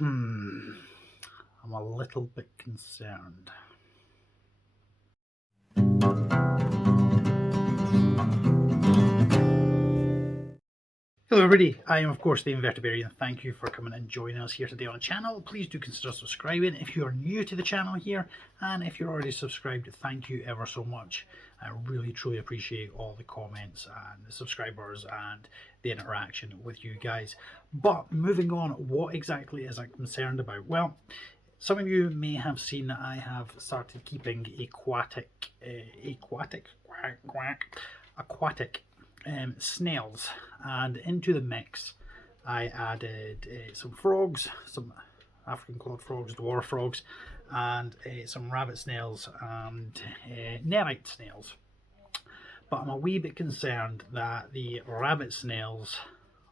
I'm a little bit concerned. Hello everybody, I am of course the Invertabarian. Thank you for coming and joining us here today on the channel. Please do consider subscribing if you are new to the channel here, and if you're already subscribed, thank you ever so much. I really truly appreciate all the comments and the subscribers and the interaction with you guys. But moving on, what exactly is I concerned about? Well, some of you may have seen that I have started keeping aquatic snails, and into the mix I added some frogs, some African clawed frogs, dwarf frogs, and some rabbit snails and nerite snails. But I'm a wee bit concerned that the rabbit snails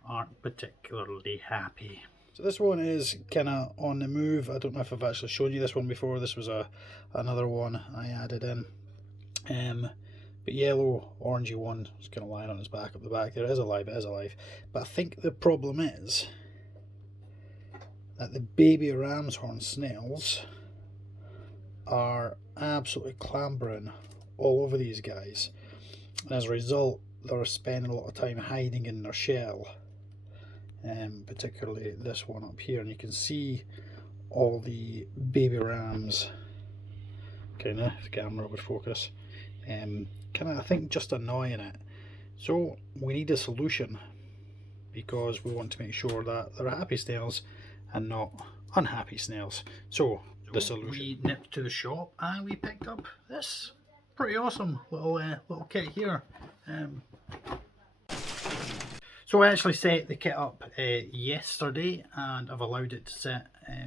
aren't particularly happy. So this one is kind of on the move. I don't know if I've actually shown you this one before. This was another one I added in. But yellow, orangey one is kind of lying on its back up the back there. It is alive, it is alive. But I think the problem is that the baby ram's horn snails are absolutely clambering all over these guys. And as a result, they're spending a lot of time hiding in their shell. Particularly this one up here. And you can see all the baby rams. Okay, now if the camera would focus. Kind of, I think, just annoying it. So we need a solution, because we want to make sure that they're happy snails and not unhappy snails. So the solution, we nipped to the shop and we picked up this pretty awesome little kit here. So I actually set the kit up yesterday, and I've allowed it to sit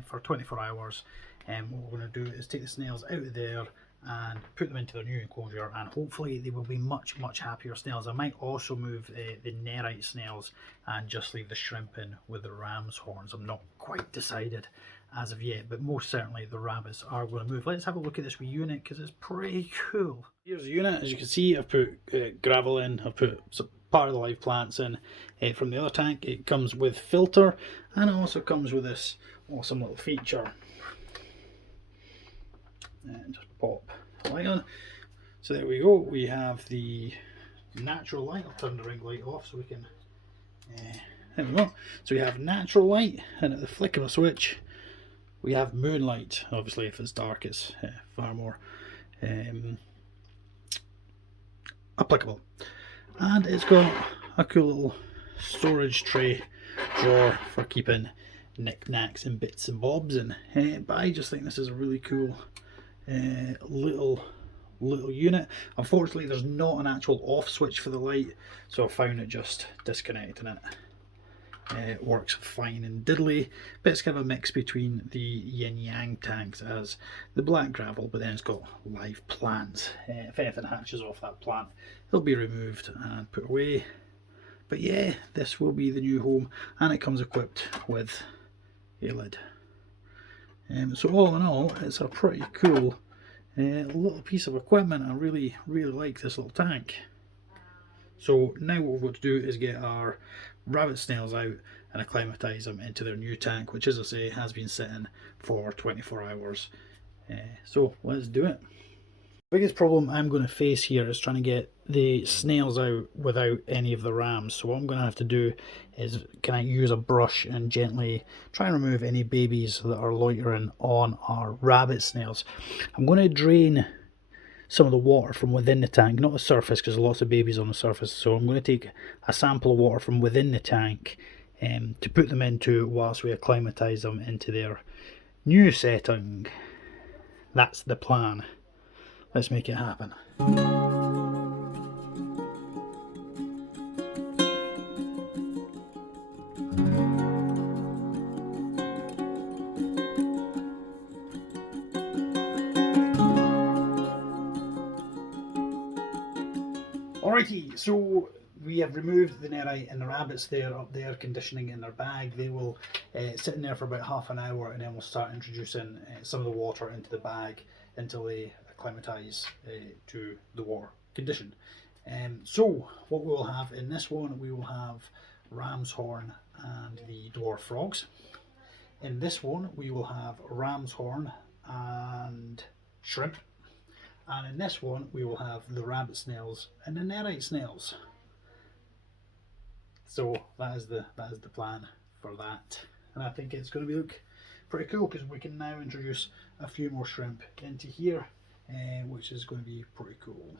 for 24 hours. What we're going to do is take the snails out of there and put them into their new enclosure, and hopefully they will be much happier snails. I might also move the nerite snails and just leave the shrimp in with the ram's horns. I'm not quite decided as of yet, but most certainly the rabbits are going to move. Let's have a look at this wee unit, because it's pretty cool. Here's the unit. As you can see, I've put gravel in, I've put some part of the live plants in from the other tank. It comes with filter, and it also comes with this awesome little feature. And just pop the light on. So there we go, we have the natural light. I'll turn the ring light off so we can there we go. So we have natural light, and at the flick of a switch we have moonlight. Obviously if it's dark it's far more applicable. And it's got a cool little storage tray drawer for keeping knickknacks and bits and bobs in. But I just think this is a really cool little unit. Unfortunately there's not an actual off switch for the light, so I found it just disconnecting it. It works fine and diddly, but it's kind of a mix between the yin yang tanks as the black gravel, but then it's got live plants. If anything hatches off that plant, it'll be removed and put away. But yeah, this will be the new home, and it comes equipped with a lid. So all in all, it's a pretty cool little piece of equipment. I really like this little tank. So now what we've got to do is get our rabbit snails out and acclimatise them into their new tank, which, as I say, has been sitting for 24 hours. So let's do it. The biggest problem I'm going to face here is trying to get the snails out without any of the rams. So what I'm going to have to do is, can I use a brush and gently try and remove any babies that are loitering on our rabbit snails. I'm going to drain some of the water from within the tank, not the surface, because there's lots of babies on the surface. So I'm going to take a sample of water from within the tank to put them into whilst we acclimatise them into their new setting. That's the plan. Let's make it happen. Alrighty, so we have removed the nerite and the rabbits there up there, conditioning in their bag. They will sit in there for about half an hour, and then we'll start introducing some of the water into the bag until they acclimatise to the water condition. So what we will have in this one, we will have ram's horn and the dwarf frogs. In this one we will have ram's horn and shrimp, and in this one we will have the rabbit snails and the nerite snails. So that is the plan for that, and I think it's going to look pretty cool because we can now introduce a few more shrimp into here, which is going to be pretty cool.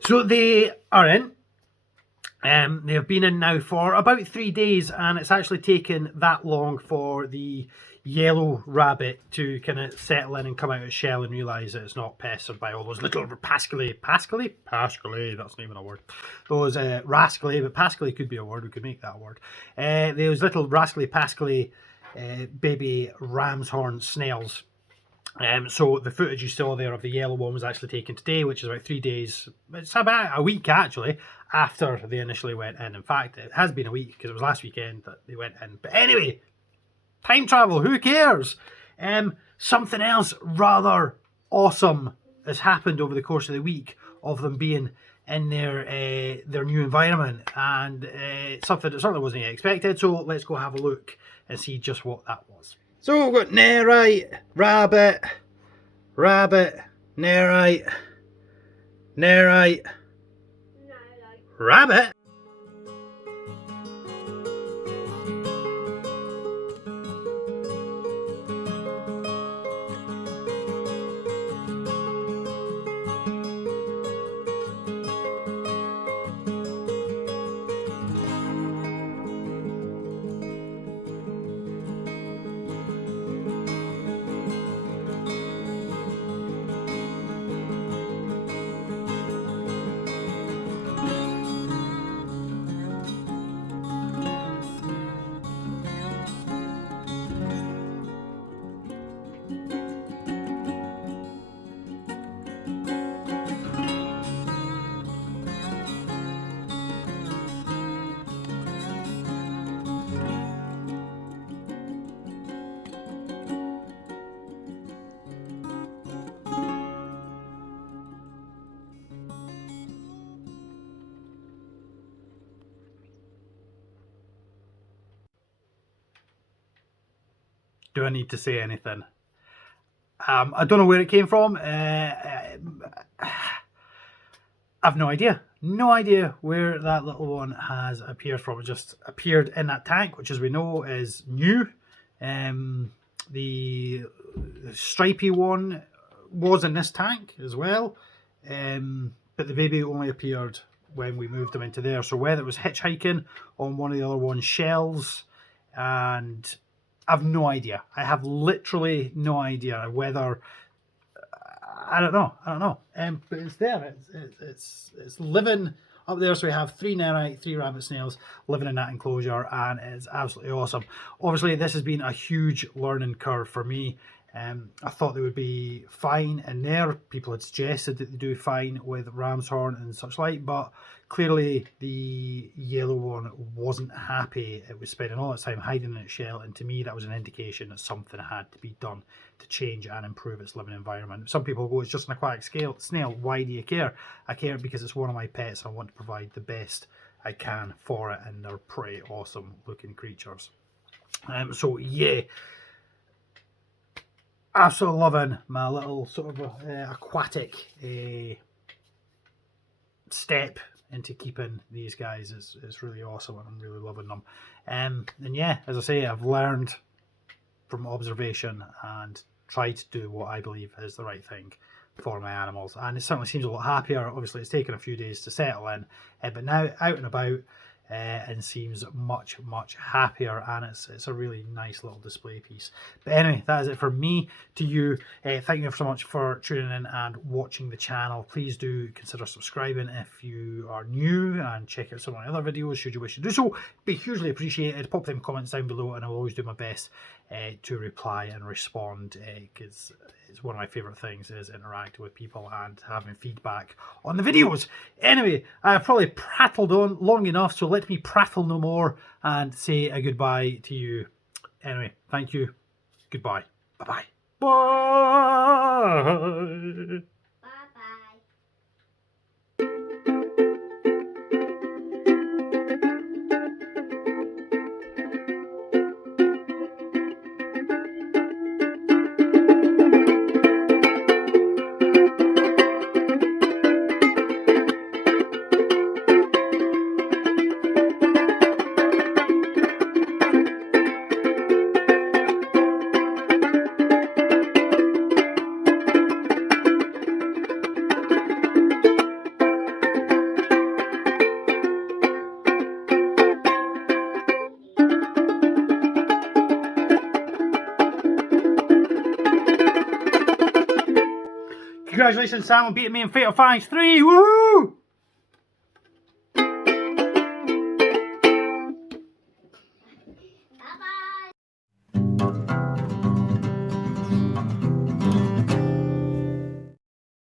So they are in. They have been in now for about 3 days, and it's actually taken that long for the yellow rabbit to kind of settle in and come out of its shell and realise that it's not pestered by all those little pascally, that's not even a word. Those rascally, but pascally could be a word, we could make that a word. Those little rascally, pascally baby ram's horn snails. So the footage you saw there of the yellow one was actually taken today, which is about 3 days. It's about a week actually after they initially went in. In fact, it has been a week because it was last weekend that they went in. But anyway, time travel, who cares? Something else rather awesome has happened over the course of the week of them being in their new environment, and something that certainly wasn't expected. So let's go have a look and see just what that was. So we've got nerite, rabbit, nerite, rabbit. Do I need to say anything? I don't know where it came from. I've no idea. No idea where that little one has appeared from. It just appeared in that tank, which as we know is new. The stripy one was in this tank as well. But the baby only appeared when we moved them into there. So whether it was hitchhiking on one of the other one's shells and I've no idea. I have literally no idea whether, I don't know. But it's there. It's living up there. So we have 3 nerite, 3 rabbit snails living in that enclosure, and it's absolutely awesome. Obviously, this has been a huge learning curve for me. I thought they would be fine in there. People had suggested that they do fine with ram's horn and such like, but clearly the yellow one wasn't happy. It was spending all its time hiding in its shell, and to me that was an indication that something had to be done to change and improve its living environment. Some people go, it's just an aquatic snail, why do you care? I care because it's one of my pets and I want to provide the best I can for it, and they're pretty awesome looking creatures. So yeah, absolutely loving my little sort of aquatic step into keeping these guys. Is really awesome, and I'm really loving them. And yeah, as I say, I've learned from observation and tried to do what I believe is the right thing for my animals, and it certainly seems a lot happier. Obviously it's taken a few days to settle in, but now out and about, and seems much happier, and it's a really nice little display piece. But anyway, that is it from me to you. Thank you so much for tuning in and watching the channel. Please do consider subscribing if you are new, and check out some of my other videos should you wish to do so. Be hugely appreciated. Pop them comments down below and I will always do my best to reply and respond, because it's one of my favourite things is interacting with people and having feedback on the videos. Anyway, I've probably prattled on long enough, so let me prattle no more and say a goodbye to you. Anyway, thank you. Goodbye. Bye-bye. Bye. Congratulations, Sam, on beating me in Fatal Finds 3. Woohoo!